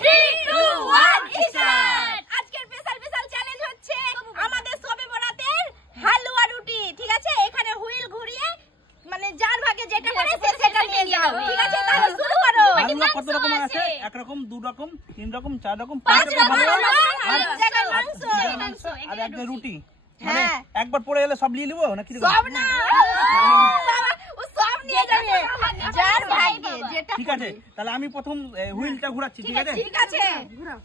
3 2 1 start. আজকের special challenge হচ্ছে আমাদের সবে বরাতের হালুয়া রুটি। ঠিক আছে, এখানে হুইল ঘুরিয়ে মানে যার ভাগে যেটা পড়ে সে সেটা নিয়ে যাও। ঠিক আছে, তাহলে শুরু করো। হালুয়া কত রকম আছে? এক রকম, দু রকম, তিন রকম, চার রকম, পাঁচ রকম হালুয়া আর জায়গায় মাংস আর একটা রুটি। মানে একবার পড়ে গেলে সব নিয়ে নিবো নাকি? সব না, ও সব নিয়ে যাবে যার ভাগে যেটা। ঠিক আছে, তাহলে আমি প্রথম হুইলটা ঘোরাচ্ছি। ঠিক আছে, ঠিক আছে, ঘোরাও।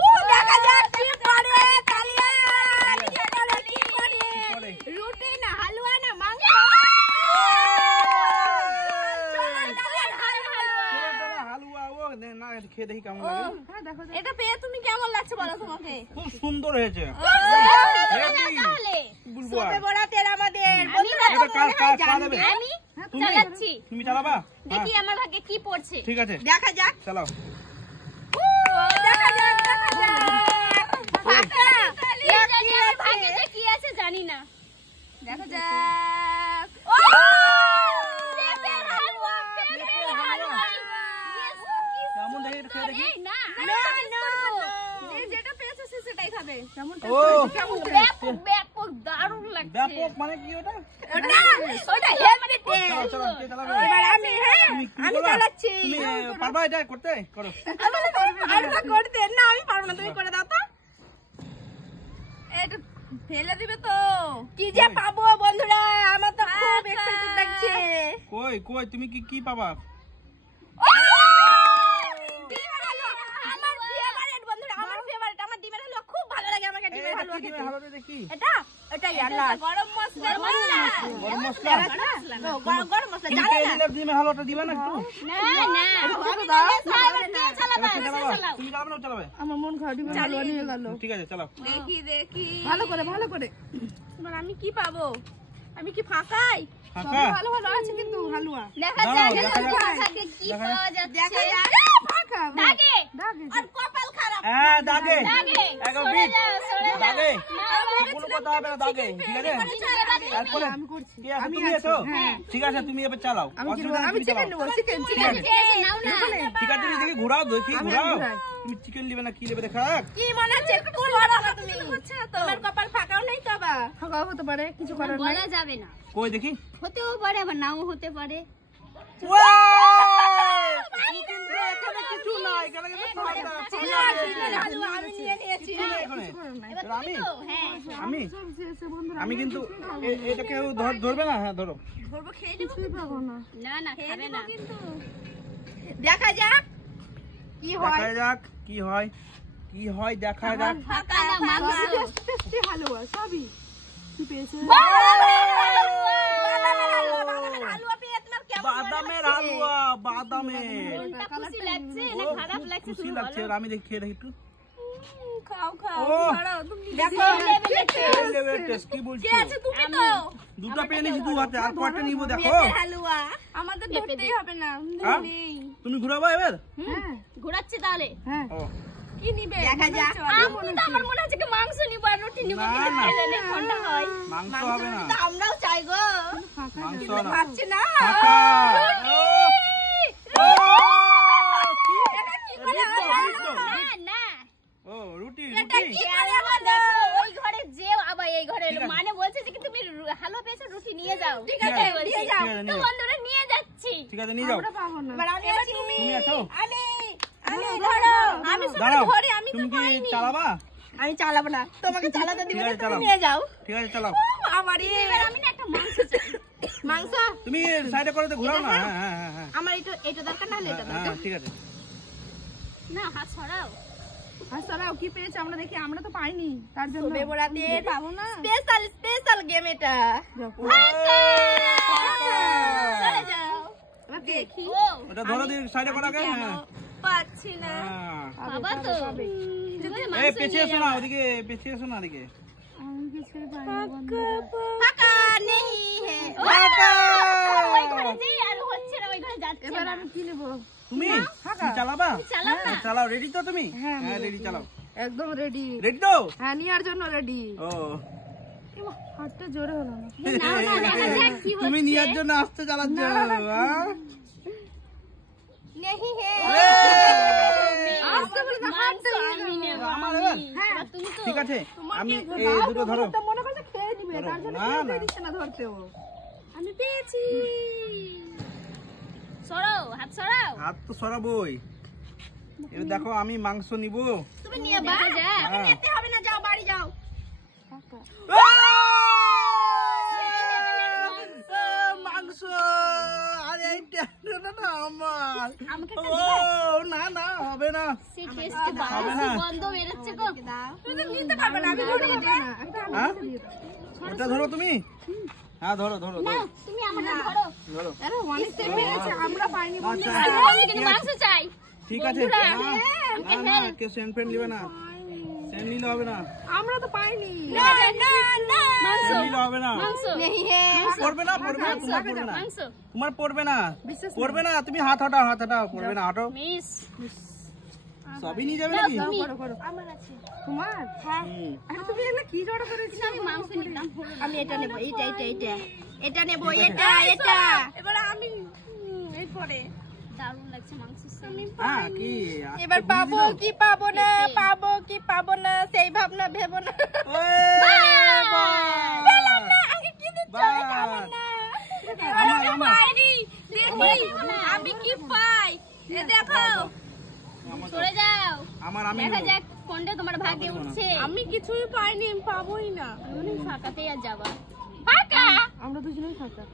ও দেখা যাক কি করে তালিয়া। কি করে? রুটি না হালুয়া না মাংস? হালুয়া ও না, খেয়ে দেখি কেমন লাগে। এটা পেয়ে তুমি কেমন লাগছে বলো তোমাকে? খুব সুন্দর হয়েছে। সবে বরাতের আমাদের আমি চালাচ্ছি। তুমি চালাবা? দেখি আমার ভাগ্যে কি পড়ছে। ঠিক আছে, দেখা যাক। চালাও। দেখা যাক, দেখা যাক। ফাঁকা। আমার ভাগ্যে যে কি আছে জানি না। দেখা যাক। ও! পেঁপের হালুয়া, পেঁপের হালুয়া। কেমন দেখি খেয়ে দেখি। এই না, না, না। যে যেটা পেয়েছে সে সেটাই খাবে। ও ব্যাপক দারুণ লাগছে। ব্যাপক মানে কি ওটা? ওটা হেলমেট। চলো চলো, কে চালাবে? এবার আমি, হ্যাঁ, তুমি কি আমি করবা? চালাচ্ছি। তুমি পারবা এটা করতে? করো। পারবা করতে? না, আমি পারবো না, তুমি করে দাও তো। এটা ফেলে দিবে তো। কি যে পাবো বন্ধুরা, আমার তো খুব এক্সাইটেড লাগছে। কই কই তুমি কি পাবা? ডিমের হালুয়া, আমার ফেভারিট বন্ধুরা, আমার ফেভারিট। আমার ডিমের হালুয়া খুব ভালো লাগে, আমাকে ডিমের হালুয়া খেতে। হালুয়া দেখি। এটা ইয়ালা গরম মশলা। গরম মশলা। গরম মশলা তুমি জানো কে না? দিলে ডিমের হালুয়াটা দিবা না একটু? না না, আমি তাহলে সাইবার দিয়ে চালাবা, কে চালাবা? চালাও। তুমি চালাবে না ও চালাবে? আমার মন খারাপ, ডিমের হালুয়া নিয়ে গেল। ঠিক আছে, চালাও। দেখি ভালো করে ভালো করে। এবার আমি কি পাবো? আমি কি ফাঁকাই? ফাঁকা? ভালো ভালো আছে কিন্তু হালুয়া। দেখা দাঁড়াও, যাক দেখা যাক। আমার ভাগ্যে কি দেখা পাওয়া যাচ্ছে। দেখা যাক। ফাঁকা দাগে দাগে। আর কপাল খারাপ। হ্যাঁ, দাগে। দাগে একদম সরে বিট। যাও, সরে যাও। দাগে। না, কোনো কথা হবে না, দাগে। ঠিক আছে? তারপরে আমি করছি। কি আছে? তুমি আছো? ঠিক আছে, তুমি এবার চালাও। আমি কি অসুবিধা নেই, আমি তুমি চিকেন চালাও। নেবো, চিকেন ঠিক আছে, নাও না। ঠিক আছে, তুমি দেখি ঘোরাও, দেখি আমি ঘোরাও। ঘোরাই। তুমি চিকেন নেবে না কি নেবে দেখা। কি মনে হচ্ছে একটু বড় না তুমি? তোমার কপাল ফাঁকাও নেই তো আবার। ফাঁকা হতে পারে, কিছু করার নাই। বলা যাবে না, কই দেখি। হতেও পারে আবার নাও হতে পারে। কিন্তু এখানে কিছু নাই, এখানে কিন্তু ফাঁকা। ডিমের হালুয়া আমি নিয়ে নিয়েছি। এখানে। এবার এবার আমি তুমি তো, হ্যাঁ আমি সব শেষে বন্ধুরা আমি কিন্তু এটা কেউ ধরবে না। হ্যাঁ, ধরো। ধরবো, খেয়ে নেবো কিছুই পাবো না। না না, খাবে না। কিন্তু। দেখা যাক কি হয়। দেখা যাক কি হয়, কি হয় দেখা যাক। ফাঁকা না মাংস। সবই টেস্টি টেস্টি হালুয়া, সবই। কি পেয়েছে? বাদামের হালুয়া পেয়ে তোমার কেমন মনে বাদামের হচ্ছে? হালুয়া, বাদামের। কোনটা খুশি লাগছে না খারাপ লাগছে খুশি তুমি লাগছে। বলো। আর আমি দেখি খেয়ে দেখি একটু। খাও খাও। ও দাঁড়াও, তুমি দেখো। এই level test, কি বলছো? কে আছে? তুমি তো। দুটো পেয়ে নিয়েছি, দু হাতে। আর কয়টা নিবো দেখো। পেঁপের হালুয়া আমাদের ধরতেই হবে না। হ্যাঁ? নেই। তুমি ঘুরাবো এবার? হ্যাঁ ঘোরাচ্ছি তাহলে। হ্যাঁ। ও কি নিবে? দেখা যাক। আমি তো আমার মনে হচ্ছে কি মাংস নিব আর রুটি নিব, না, কিন্তু না। খেলে নে ঠান্ডা হয়। মাংস হবে না, তো আমরাও চাই গো। মাংস না। পাচ্ছি না। ফাঁকা। ও, কি? রুটি তো, রুটি তো। না না, ও, রুটি এটা রুটি। কি করে হলো? দেখো ওই ঘরে যে আবার এই ঘরে এলো, ঠিক আছে। মানে বলছে যে কি তুমি হালুয়া পেয়েছো রুটি নিয়ে যাও। ঠিক আছে, এটাই বলছে। নিয়ে যাও। ঠিক আছে, তো নিয়ে যাও। বন্ধুরা নিয়ে যাচ্ছি। ঠিক আছে, নিয়ে যাও। আমরা পাবো না। এবার আমি আছি। তুমি আছো? আমি ধরো। আমি সব দাঁড়াও, ধরে, আমি তো তুমি কি পাইনি। চালাবা? আমি চালাবো না, তোমাকে চালাতে দিবে ঠিক না, আছে, তুমি চালাও। নিয়ে যাও। ঠিক আছে, চালাও। আমারই এবার আমি না একটা মাংস চাই। মাংস তুমি সাইডে করে তো ঘুরাও না। হ্যাঁ হ্যাঁ হ্যাঁ হ্যাঁ। আমার এটা দরকার না হলে এটা দরকার। হ্যাঁ, ঠিক আছে। না হাত ছড়াও। আর সারাও কি পেয়েছে আমরা দেখি, আমরা তো পাইনি, তার জন্য তবে বড়াতে পাবো না। স্পেশাল গেম এটা। চলে যাও। এবার দেখি। ও ওটা ধরো দিয়ে সাইডে করা গে। হ্যাঁ পাচ্ছি না। হ্যাঁ। বাবা তো তুমি এই মাংস পেছিয়ে নিয়ে এসো না, যাও। ওদিকে পেছিয়ে এসো না, ওদিকে। আমি কিছুই পাইনি বন্ধুরা। ফাঁকা নেই হে। ওই ঘরে যেই আর হচ্ছে না, ওই ঘরে যাচ্ছে এবার না। আমি কি নেবো? তুমি চালাবা? চালাও না। চালাও, রেডি তো তুমি? হ্যাঁ, আমি হ্যাঁ, রেডি, চালাও। একদম রেডি। রেডি তো? হ্যাঁ, নেওয়ার জন্য রেডি। ও, হাতটা জোরে হলো না। নাও না, দেখা যাক কি তুমি হচ্ছে। নিয়ার জন্য আসতে চালাচ্ছ। হ্যাঁ? ঠিক আছে আমি এই দুটো ধরো তা মনে করছে খেয়ে নিবে ধরো। তার জন্য না, কেউ না। দিচ্ছে না ধরতেও। আমি পেয়েছি সরাও হাত সরাও হাত তো সরাবই এবার দেখো আমি মাংস নিব তুমি নিয়ে বা দেখা যাক। হ্যাঁ। নিতে হবে না, যাও বাড়ি যাও। মাংস আরে এইটা না আমার আমাকে ও না না হবে না সেই টেস্টে হবে না। বাসি গন্ধ বেরোচ্ছে গো তুমি তো নিতে পারবে না, আমি ধরে নিতে। একটা হ্যাঁ আমাকে দিয়ে দাও। এটা ধরো তুমি হ্যাঁ ধরো ধরো না ধরো তুমি আমাকে ধরো ধরো আরে অনেক টাইম পেরেছে, আমরা পাইনি বন্ধু। আচ্ছা আমি কিন্তু মাংস চাই ঠিক আছে বন্ধুরা, না আমাকে না help। কেউ সেন্ট ফ্রেন্ড নিবে না সেন্ট নিলে হবে না আমরা তো পাইনি। না না না, মাংস সেন্ট নিলে হবে না মাংস नहीं है। পড়বে না পড়বে না তোমার পড়বে না মাংস তোমার পড়বে না বিশ্বাস পড়বে না তুমি হাত হটাও পড়বে না হাঁটো মিস সবই নিয়ে যাবে নাকি তুমি করো করো। আমার আছে। তোমার হুম। আরে তুমি এগুলো কি জড়ো করেছিস? আমি মাংস নিতাম আমি এটা নেব, এটা এটা এটা এটা নেব, এটা এটা। এবার আমি এই পরে দারুণ লাগছে মাংস হ্যাঁ কি আজকে এবার বুঝি পাবো দিলো? কি পাবো না, পাবো কি পাবো না সেই ভাবনা ভেবো না। পেলাম না, আগে কি দিচ্ছ? খাবো না। এবার আমি পাইনি। দেখি আমি কি পাই। এ দেখো সরে যাও আমার আমি দেখা নেবো। যাক কোনটা তোমার ভাগ্যে উঠছে আমি কিছুই পাইনি, আমি পাবোই না। আমি ফাঁকাতেই আর যাবা ফাঁকা আমরা দুজনেই ফাঁকা।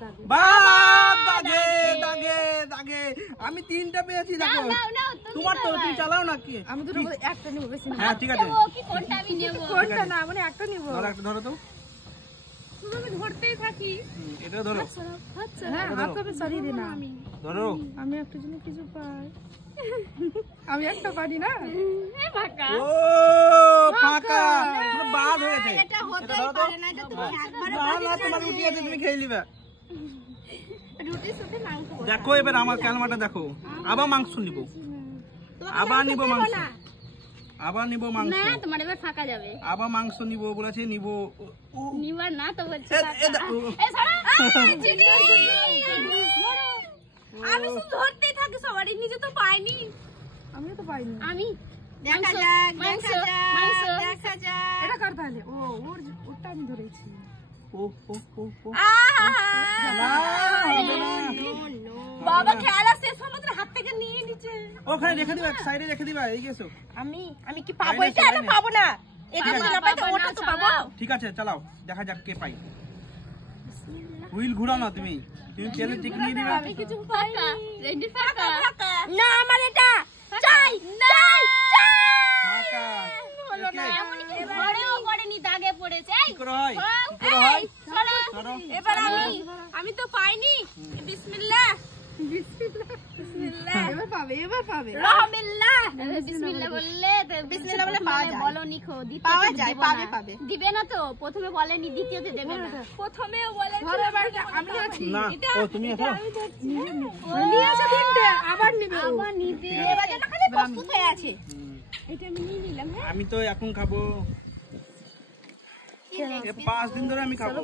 দাদু বাহ, দাগে দাগে দাগে আমি তিনটা পেয়েছি দেখো নাও নাও তোমার তো তুমি চালাও না কি আমি দুটো একটা নেবো, বেশি না। হ্যাঁ ঠিক আছে ও কি কোনটা আমি নেব কোনটা না, মানে একটা নেবো। ধরো একটা ধরো তো তুমি আমি ধরতেই থাকি। এটা ধরো হ্যাঁ, হাত আমি সরিয়ে দে না। ধরো আমি একটা জন্য কিছু পাই। আমি একটা পারি না। এ ফাঁকা ও ফাঁকা পুরো বাদ হয়েছে এটা এটা হতেই ধরো তো পারে না, এটা তুমি একবারে না না তোমার রুটি আছে তুমি খেয়ে নিবে রুটির সাথে মাংস বসা। দেখো এবার আমার ক্যালমাটা দেখো আবার মাংস নিব তোমাকে আবার মাংস নিব দেবো মাংস না। আবার নিব মাংস না তোমার এবার ফাঁকা যাবে আবার মাংস নিব বলেছে নিব ও, নিবার না তো বলছে এ- ফাঁকা। এ দা- ও। এ সরা আমি শুধু ধরতেই থাকি সবারই, নিজে তো পাইনি। আমিও তো পাইনি। আমি দেখা মাংস, যাক মাংস, দেখা মাংস। যাক দেখা যাক। এটা কার তাহলে? ও ওরটা আমি ধরেছি। ও ও ও ও আহা! না হবে না বাবা খেলা শেষ হলো তোর হাত থেকে নিয়ে নিচে। ওখানে রেখে দিবা সাইডে রেখে দিবা এই গেছো আমি কি পাবো? লাইনে এটা আছে, না লাইনে। পাবো না, এটা যদি না পাই তো ওটা তো পাবো। ঠিক আছে চালাও দেখা যাক কে পাই হুইল ঘুরাও না তুমি তুমি তেলে টিক নিয়ে দিবা আমি কিছু ফাঁকা রেডি ফাঁকা না আমার এটা চাই চাই চাই। ফাঁকা হলো না। একে? এমন কি ঘরেও করেনি দাগে পড়েছে এই কি করে হয় সরাও, কি করে হয় সরা ধরো এবার আমি তো পাইনি। বিসমিল্লাহ বিসমিল্লাহ এবার পাবে, এবার পাবে। রহমিল্লাহ। বিসমিল্লাহ বললে তো বিসমিল্লাহ বলে পাওয়া যায়। বলো নিখো পাওয়া যায়, পাবে, না পাবে। দিবে না তো প্রথমে বলেনি দ্বিতীয়তে দেবে না প্রথমেও বলে ধরো এবার এটা, আমি আছি। না ও তুমি এখন নিয়েছে তিনটে, আবার নিবে ও। আবার নিবে এবার যেন খালি প্রস্তুত হয়ে আছে। এটা আমি নিয়ে নিলাম হ্যাঁ আমি তো এখন খাবো 5 দিন ধরে আমি খাবো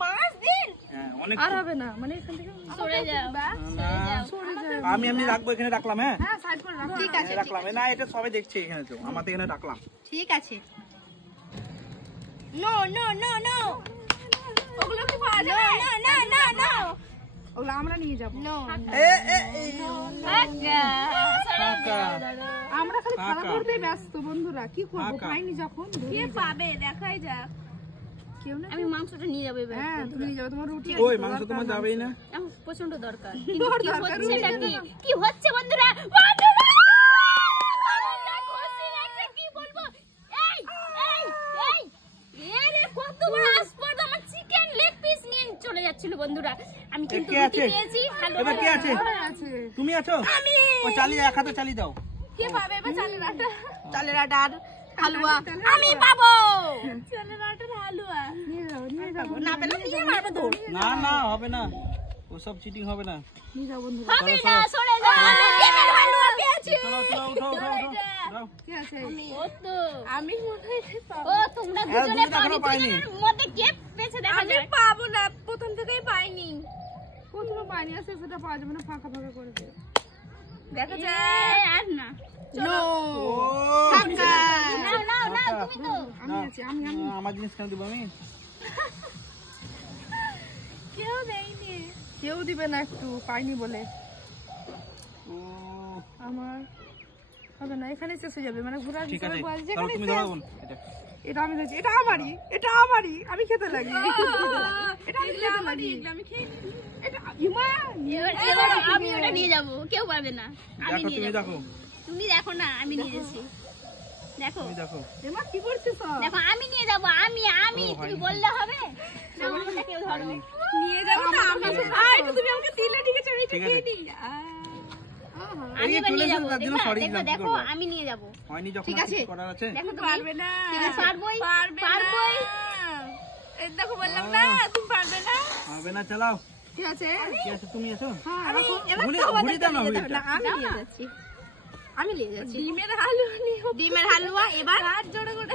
5 দিন হ্যাঁ অনেক আর হবে না, মানে এখান থেকে সরে যাও না, সরে যায়। আমি রাখবো এখানে রাখলাম হ্যাঁ হ্যাঁ, সাইড করে রাখো। ঠিক আছে রাখলাম না এটা সবাই দেখছে এখানে তো আমাদের এখানে রাখলাম ঠিক আছে। নো নো নো নো ওগুলো কি পাওয়া যাবে? না না না না ওগুলো আমরা নিয়ে যাবো। নো এ এ এ, ফাঁকা ফাঁকা আমরা খালি খাওয়া ফাঁকা। করতে ব্যস্ত বন্ধুরা, কি করবো? ফাঁকা। পাইনি যখন কে পাবে দেখাই যাক। কেউ না। আমি মাংসটা নিয়ে যাবো এবার হ্যাঁ, তুমি নিয়ে যাবে, তোমার রুটি ওই মাংস তোমার যাবেই না আমার প্রচন্ড দরকার তোর কি দরকার, হচ্ছে রুটি নাকি দেবে না। কি হচ্ছে বন্ধুরা বন্ধুরা আমার খুশি লাগছে কি বলবো এই এই এই এরে কত বড় আসপদ আমার চিকেন লেগ পিস নিয়ে চলে যাচ্ছিল বন্ধুরা আমি কিন্তু কে রুটি আছে? পেয়েছি হ্যালো এবার কে আছে আছে। তুমি আছো ও চালিয়ে এক হাতে চালিয়ে দাও কে পাবে এবার চালের আটা? চালের আটার হালুয়া আমি পাবো। চালের আটার হালুয়া নিয়ে যাও, নিয়ে যাও, না পেলে নিয়ে মারবো তো। না না হবে না ওসব চিটিং হবে না নিয়ে যাও বন্ধুরা। হবে না সরে যাও ডিমের হালুয়া পেয়েছি। চলো চলো উঠো উঠো উঠো যাও কে আছে? ও তো আমি মনে হয় পাবো। ও তোমরা হ্যাঁ, দুজনে দুজনে এখনো পাইনি। দুজনের মধ্যে কে পেয়েছে দেখা আমি যাক পাবো না, প্রথম থেকেই পাইনি। প্রথমে পাইনি, আসে সেটা পাওয়া যাবে না, ফাঁকা ফাঁকা করে দেবে। দেখা এ, যাক। আর না নো ও ফাঁকা। নাও নাও নাও তুমি তো আমি আছি, আমি আমার জিনিস কেন দিব আমি? কেউ দেয়নি। কেউ দিবে না, একটু পাইনি বলে। ও আমার হবে না, এখানে শেষ হয়ে যাবে, মানে ঘোরার ঠিক হিসাবে আছে, বল তাহলে যেখানে তুমি শেষ। ধরো বোন, এটা। এটা আমি ধরছি, এটা আমারই, এটা আমারই, আমি খেতে লাগি, এটা আমি খেতে লাগি, আমি খেয়ে নিই। এটা ইমা এবার আমি ওটা নিয়ে যাব, কেউ পারবে না। আমি দেখো নিয়ে তুমি যাব। দেখো, তুমি দেখো না, আমি নিয়ে যাচ্ছি। দেখো তুমি দেখো। এমা কি করছিস সব? দেখো, আমি নিয়ে যাব, আমি ও, তুমি হয়নি। বললে হবে না, ওটা কেউ ধরো। হয়নি। নিয়ে যাবো না আমি। এটা তুমি আমাকে দিলে, ঠিক আছে, আমি এটা ঠিক খেয়ে আছে। নিই। আমি এই এবার চলে নিয়ে যাব। এসেছে, তার জন্য দেখো sorry দেখো দিলাম, কি দেখো, করবো? আমি নিয়ে যাব। হয়নি যখন ঠিক আর আছে। কিছু করার আছে? দেখো তুমি পারবে না। ঠিক আছে, পারবোই পারবে না। পারবোই। এই দেখো বললাম না, তুমি পারবে না। হবে না, চালাও। ঠিক আছে, কি আছে, তুমি আছো? হ্যাঁ আমি রাখো। এবার ঘুরে তোমাদের ঘুরে দাও না নিয়ে হুইলটা। যাবো। না, আমি দাও নিয়ে না। যাচ্ছি। আমি নিয়ে যাচ্ছি। ডিমের হালুয়া নিয়ে ডিমের হালুয়া এবার হাত জোড়ে করে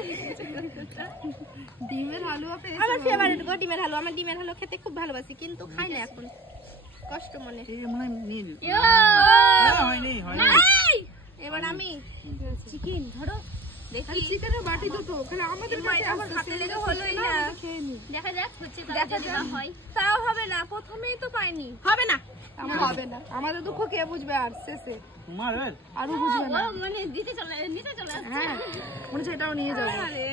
ডিমের হালুয়া পেয়েছি। আমার ফেভারিট গো ডিমের হালুয়া। আমার ডিমের হালুয়া খেতে খুব ভালোবাসি, কিন্তু খাই না এখন, কষ্ট মনে। এই মনে হয় নিয়ে নিল। ইয়ো! না, হয়নি, হয়নি। এই, এবার আমি চিকেন ধরো দেখি। চিকেনের বাটি দুটো, খালি আমাদের মা, কাছে এটা আমার আসছে, হাতে লেগে সেটা হলোই না। আমরা খেয়ে নিই। দেখা যাক হচ্ছে তো, দেখা যদি যাক। বা হয়। তাও হবে না, প্রথমেই তো পাইনি। হবে না। আমার হবে না, আমাদের দুঃখ কে বুঝবে আর শেষে, তোমার এবার? আরো বুঝবে ও না। মানে নিতে চলে আসছে। হ্যাঁ মনে হচ্ছে এটাও নিয়ে যাবো। আরে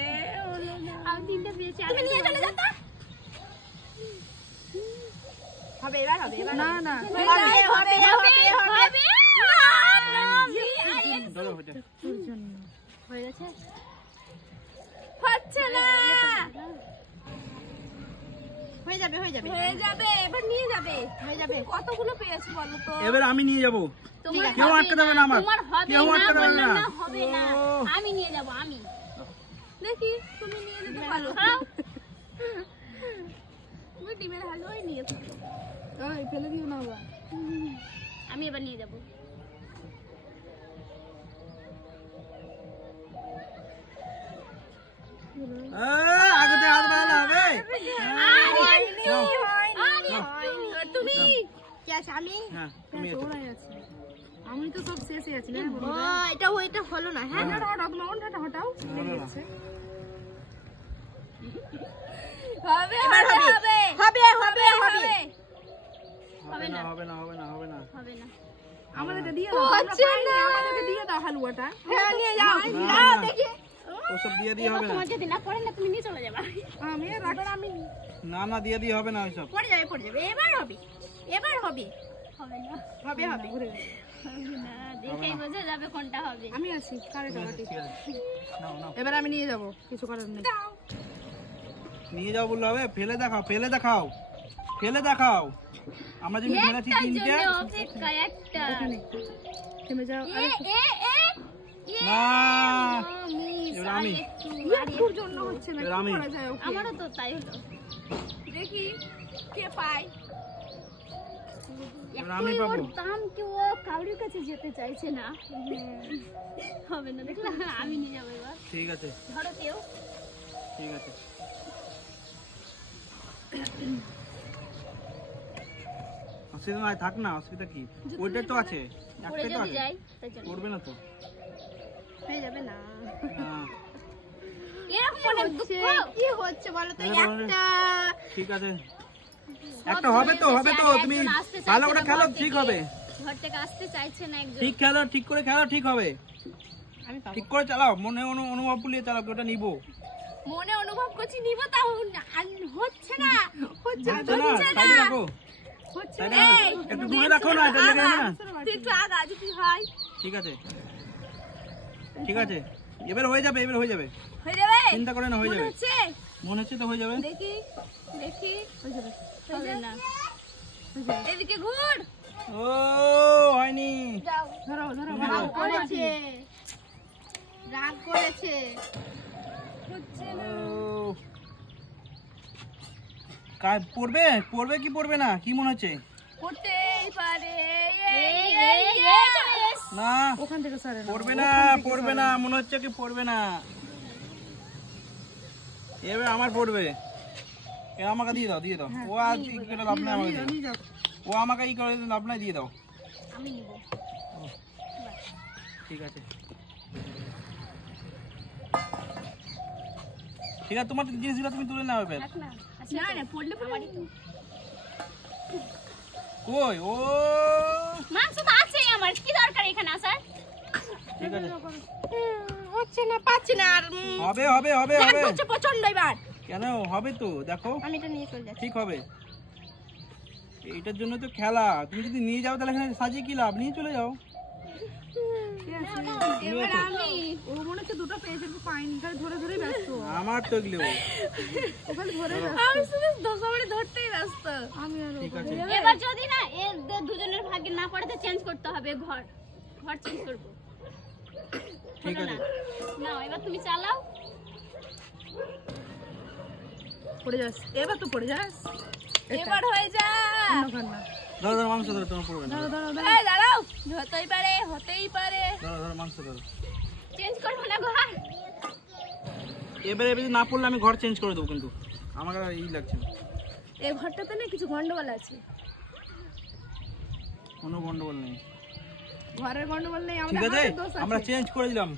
হলো না। আমি তিনটে পেয়েছি, তুমি নিয়ে চলে যাও তো। হবে এবার, হবে এবার। না না হবে হবে হবে হবে। ধরো ওইটা। তোর জন্য হয়ে গেছে। হচ্ছে না। হয়ে যাবে হয়ে যাবে হয়ে যাবে, এবার নিয়ে যাবে। হয়ে যাবে। কতগুলো পেয়েছো বলো তো? এবার আমি নিয়ে যাবো। তোমার কেউ হবে আটকে দেবে না আমার। তোমার হবে কেউ না, আটকে দেবে বললাম না। না, হবে না। ও। আমি নিয়ে যাব, আমি। দেখি তুমি নিয়ে যেতে পারো। খাও। তুমি ডিমের হালুয়াই নিয়েছো। ওই ফেলে দিও না আবার। আমি এবার নিয়ে যাব। আগে হাত বাড়ালে হবে। নাও, তুমি কি আছে? আমি হ্যাঁ, তুমি এসো। ওরাই আছে, আমি তো সব শেষে আছি না। ও এটা হলো না। হ্যাঁ হটাও হটাও, তোমার ওনটা হটাও। হলো না। হবে এবার হবে হবে হবে হবে। হবে না, হবে না, হবে না, হবে না। হবে না। আমাদেরকে দিয়ে দাও, আমরা পাইনি, আমাদেরকে দিয়ে দাও হালুয়াটা। হ্যাঁ নিয়ে যাও। না, যাও না। দেখি। ওসব দিয়ে দিয়ে এবার হবে না। তোমার যদি না পড়ে না, তুমি নিয়ে চলে যাবে। আমি রাখো, আমি না না, দিয়ে দিয়ে হবে না ওইসব। পড়ে যাবে পড়ে যাবে। এবার হবে এবার হবে হবে না, হবে হবে। ঘুরে গেছে। হবে না। দেখেই বোঝা যাবে কোনটা হবে। আমি আছি কারেটা বাটি। ঠিক আছে, নাও নাও। এবার আমি নিয়ে যাব, কিছু করার নেই। নিয়ে যাও বললে হবে? ফেলে দেখাও, ফেলে দেখাও, ফেলে দেখাও। আমরা যদি ফেলেছি একটার তিনটে। জন্য অপেক্ষা, একটা। এখানে থেমে যাও। এ এ এ না, মিস, এবার আমি। তোর জন্য হচ্ছে না, এবার কি আমি। করা যায় ওকে? আমারও তো তাই হলো। দেখি কে পায়। এবার আমি এতই পাবো। ওর দাম কি ও কাউরির কাছে যেতে চাইছে না। হবে না, দেখলা? আমি নিয়ে যাবো এবার। ঠিক আছে, ধরো কেউ। ঠিক আছে। অসুবিধা নাই, থাক না, অসুবিধা কি? ওইটাই তো আছে, পড়ে একটাই তো যদি আছে। যাই তাই জন্য। করবে না তো? হয়ে যাবে না। না, এরকম অনেক দুঃখ। কি হচ্ছে বলো তো? এবার একটা ঠিক আছে। একটা হবে তো, হবে তো। তুমি একজন আসতে চাইছে ভালো করে না খেলো, ঘর ঠিক থেকে। হবে। ঘর থেকে আসতে চাইছে না একজন। ঠিক খেলো, ঠিক করে খেলো, ঠিক হবে। আমি পাবো। ঠিক করে চালাও, মনে অনুভব পুলিয়ে চালাও, ওটা নিবো। মনে অনুভব করছি নিব, তাও হচ্ছে না। হচ্ছে না, সাইডে রাখো। হচ্ছে সাইডে রাখো। একটু দূরে রাখো না, এটা লেগে যাবে না। তুই একটু আগা যদি হয়। ঠিক আছে, ঠিক আছে। এবার হয়ে যাবে, এবার হয়ে যাবে। হয়ে যাবে। চিন্তা করে না, হয়ে মনে যাবে। হচ্ছে। মনে হচ্ছে তো হয়ে যাবে। দেখি দেখি। হয়ে যাবে, হবে না। হয়ে যাবে। এদিকে ঘুর। ও হয়নি। যাও। ধরো ধরো, তুমি বাড়াও, ধরো। করেছে, রাগ করেছে। ও, কাজ পড়বে, পড়বে কি পড়বে না, কি মনে হচ্ছে? করতেই পারে। এই এই এই চলে এস। না, ওখান থেকে সরে নাও। পড়বে না, পড়বে না, মনে হচ্ছে কি পড়বে না। এবার আমার পড়বে। এ আমাকে দিয়ে দাও, দিয়ে দাও। ও আজ কি করে লাভ নাই, আমাকে দিয়ে দাও। নিয়ে যাও। ও আমাকে ই করে লাভ নাই, দিয়ে দাও। আমি নিব। ঠিক আছে। ঠিক আছে, তোমার জিনিসগুলো তুমি তুলে নাও এবার। থাক না আছে না তো। না পড়লে আমারই তো। কই ও মাংস তো আছেই আমার, কি দরকার এখানে আসার? ঠিক আছে, হচ্ছে না, পাচ্ছি না আর হবে হবে হবে রাগ হবে। হচ্ছে প্রচন্ড এবার। কেন হবে তো, দেখো আমি এটা নিয়ে চলে যাচ্ছি। ঠিক হবে। এইটার জন্য তো খেলা, তুমি যদি নিয়ে যাও তাহলে এখানে সাজিয়ে কি লাভ, নিয়ে চলে যাও। এবার আমি ও মনে হচ্ছে দুটো পেয়েছে, কিন্তু পাইনি, খালি ধরে ধরে ব্যস্ত। আমার তো এগুলো ও খালি ধরে ব্যস্ত। আমি শুধু দোকানে ধরতেই ব্যস্ত। আমি আর ও ঠিক আছে। এবার যদি না দুজনের ভাগ্যে না পড়ে তো চেঞ্জ করতে হবে, ঘর চেঞ্জ করব। ঠিক হলো আছে। না? নাও এবার তুমি চালাও। পড়ে যাস, এবার তো পড়ে যাস। এবার হয়ে যা। না ধরো ধরো মাংস ধরো, তোমার পড়বে না। ধরো ধরো ধরো। এই দাঁড়াও, হতেই পারে, হতেই পারে। ধরো ধরো মাংস ধরো। চেঞ্জ করবো না ঘর। এবারে যদি না পড়লে আমি ঘর চেঞ্জ করে দেবো, কিন্তু আমার আর এই লাগছে না, এই ঘরটাতে না কিছু গন্ডগোল আছে। কোনো গন্ডগোল নেই। ঘরের গন্ডগোল নেই, ঠিক আমাদের আছে, হাতের দোষ আমরা আছে। চেঞ্জ করে দিলাম।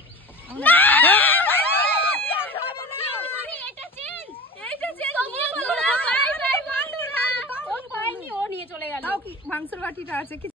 এটা চেঞ্জ। এইটা যে বন্ধুরা, বাই বাই বন্ধুরা। ও পাইনি, ও নিয়ে চলে গেল। তাও কি মাংসের বাটিটা আছে কি